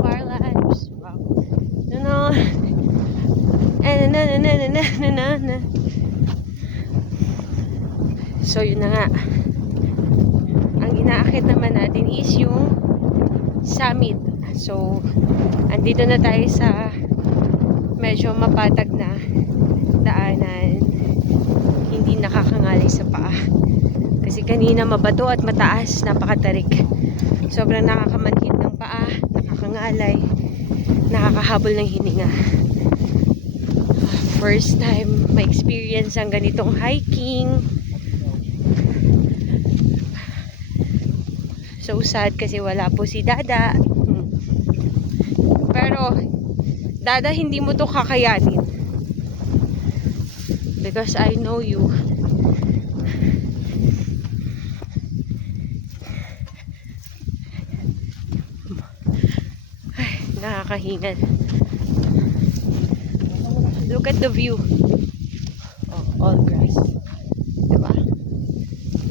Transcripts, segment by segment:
of our lives. Wow. No. Na. So yun na nga. Ang inaakit naman natin is yung summit. So andito na tayo sa medyo mapatag na daanan. Hindi nakakangalay sa paa. Kasi kanina mabato at mataas, napakatarik. Sobrang nakakamanhid ng paa, nakakangalay, nakakahabol ng hininga. First time ma-experience ang ganitong hiking. So sad kasi wala po si Dada. Pero Dada, hindi mo to kakayanin. Because I know you. Ay, nakakahingal. Look at the view. Oh, all grass. Diba?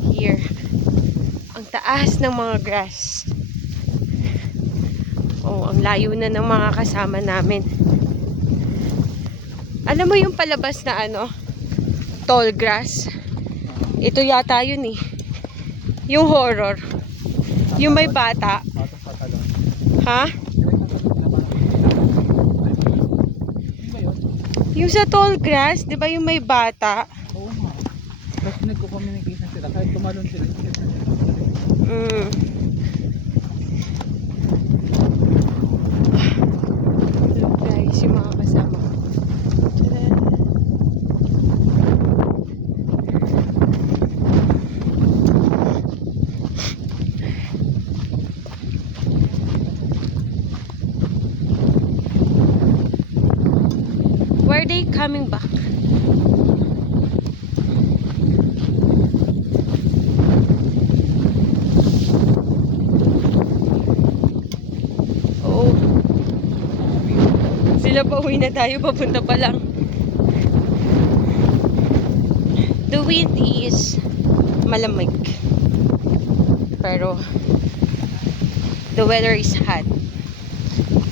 Here. Ang taas ng mga grass. Oh, ang layo na ng mga kasama namin. Alam mo yung palabas na ano? Tall grass. Ito yata yun eh. Yung horror. Yung may bata. Ha? Yung sa tall grass, di ba yung may bata? Oo nga. Tapos nagko-communication sila. Kahit tumalon sila. Look guys, yung mga kasama ko. Tadaan. Where are they coming back? Oo. Sila pa uwi na tayo, papunta pa lang. The wind is malamig. Pero the weather is hot.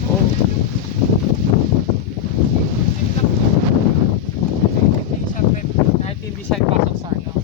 Oh. Kahit hindi siya pasok sa ano.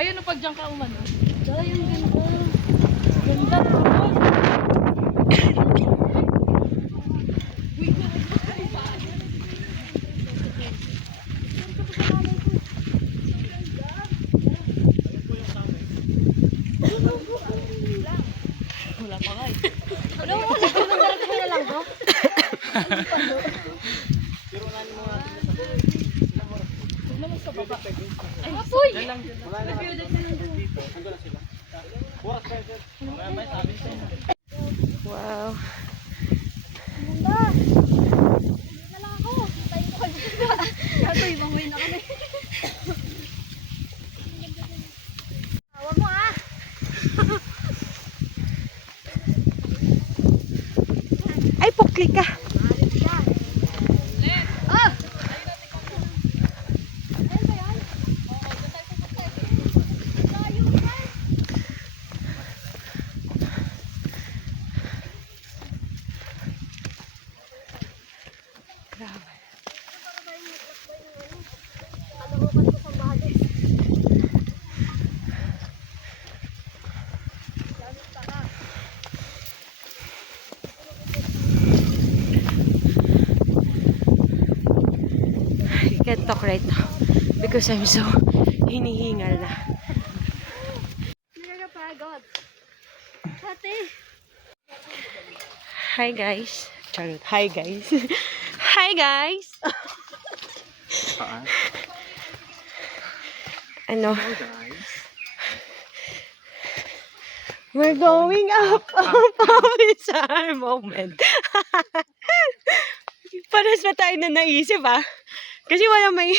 Ayun o, pag dyan ka umano. Ay, yung ganda. Ganda naman. Wala pa nga eh. Ano mo? Nagkakaya na lang ko? Sa baba. Ay, apoy! Wow. Ganda. Na lang ako. Tayo ko dito. Kaso ibang way na kami. Tawa mo ah. Ay, pukli ka. Can't talk right now because I'm so hinihingal na. Nakakapagod. Ate. Hi guys. Charot. Hi guys. Hi guys. Ano? We're going up. It's our moment. Pares pa tayo na naisip ah. Kasi wala may...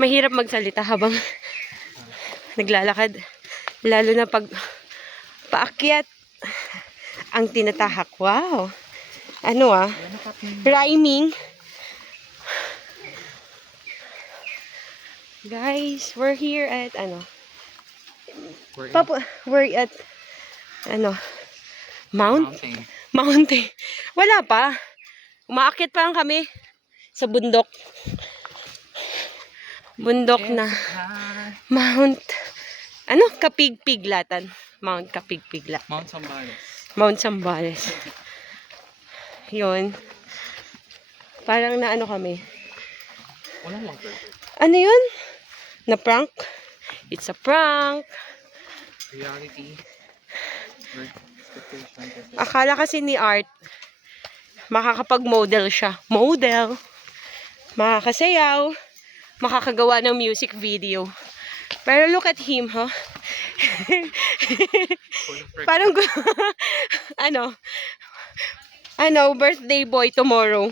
Mahirap magsalita habang naglalakad. Lalo na pag paakyat ang tinatahak. Wow. Ano ah? Rhyming. Guys, we're here at ano? We're at ano? Mountain. Wala pa. Umaakyat pa lang kami sa bundok. Bundok na Mount ano? Kapigpiglatan. Mount Kapigpigla. Mount Sambales. Yun. Parang na ano kami. Ano yun? Na prank? It's a prank. Reality. Akala kasi ni Art, makakapag-model siya. Model. Makakasayaw. Makakagawa ng music video. Pero look at him, huh? Parang, birthday boy tomorrow.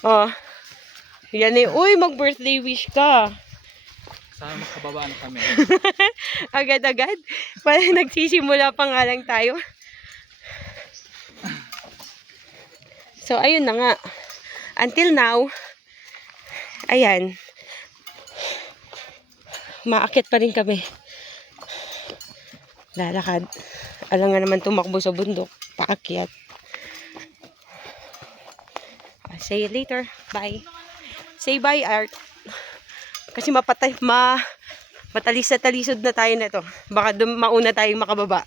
Oh. Yan eh. Uy, mag-birthday wish ka. Sana makababaan kami. Agad-agad. Parang nagsisimula pa nga lang tayo. So, ayun na nga. Until now, ayan. Maakit pa rin kami. Lalakad. Alam nga naman tumakbo sa bundok. Paakyat. I'll see you later. Bye. Say bye, Art. Kasi matalis na talisod na tayo na to. Baka mauna tayong makababa.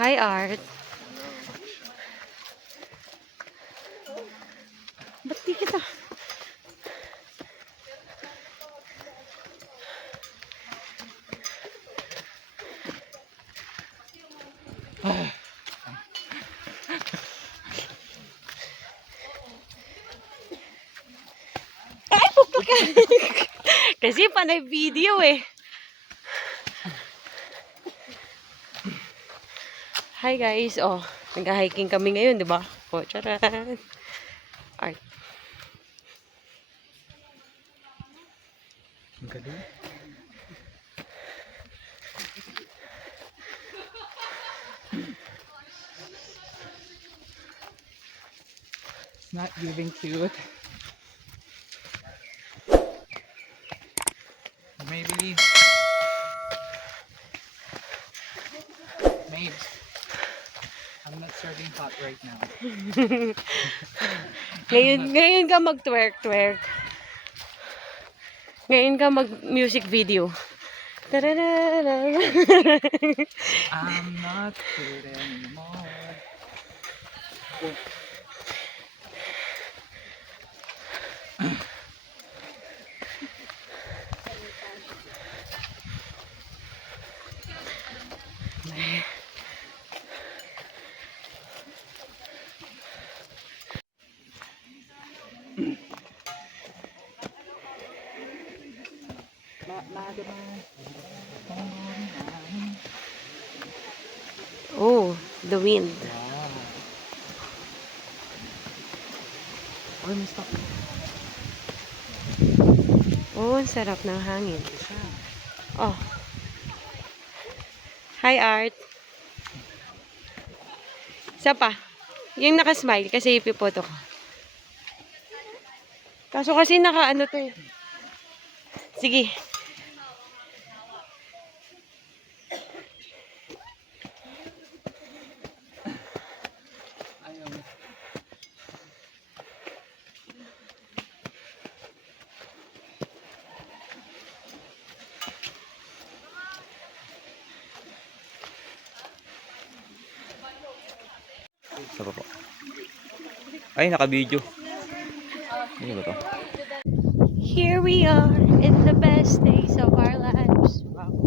Hi, Art. Ba't di kita? Ay, pupuk ka. Kasi panay video eh. Hi guys, oh, nag-hiking kami ngayon, di ba? Oh, charan. Art. Galing. It's not giving cute. Maybe. Mabes. I'm not serving hot right now. Ngayon ka mag-twerk. Ngayon ka mag-music video. Tararara. I'm not good anymore. Oh. Oh, the wind. Wow. Uy, may stop. Oh, ang sarap ng hangin. Oh. Hi, Art. Isa pa. Yung nakasmile kasi ipipoto ko. Kaso kasi naka-ano to eh. Sige. Sa baba. Ay, naka-video. Ano ba to? Here we are in the best days of our lives. Wow.